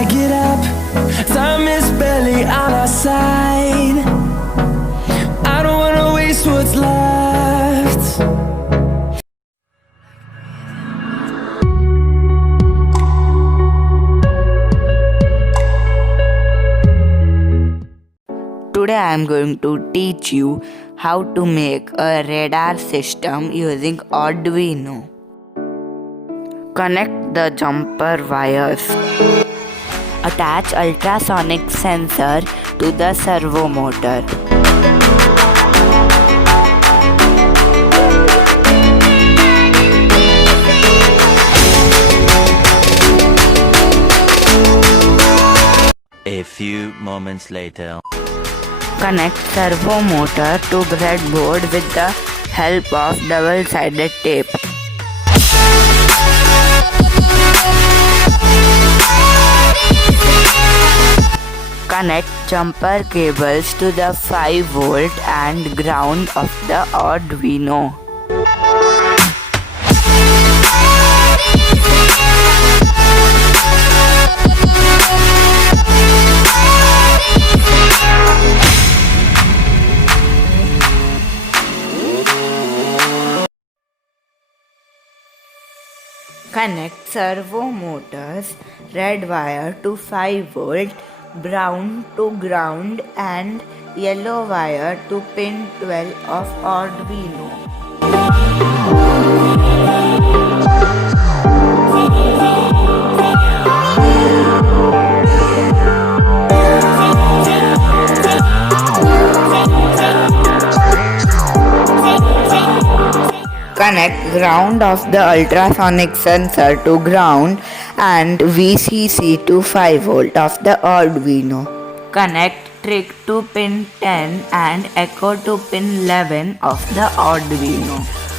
I get up, time is barely on our side. I don't wanna waste what's left. Today I am going to teach you how to make a radar system using Arduino. Connect the jumper wires. Attach ultrasonic sensor to the servo motor. A few moments later. Connect servo motor to breadboard with the help of double-sided tape. Connect jumper cables to the 5-volt and ground of the Arduino. Connect servo motors red wire to 5-volt, brown to ground and yellow wire to pin 12 of Arduino. Connect ground of the ultrasonic sensor to ground and VCC to 5-volt of the Arduino. Connect trick to pin 10 and echo to pin 11 of the Arduino.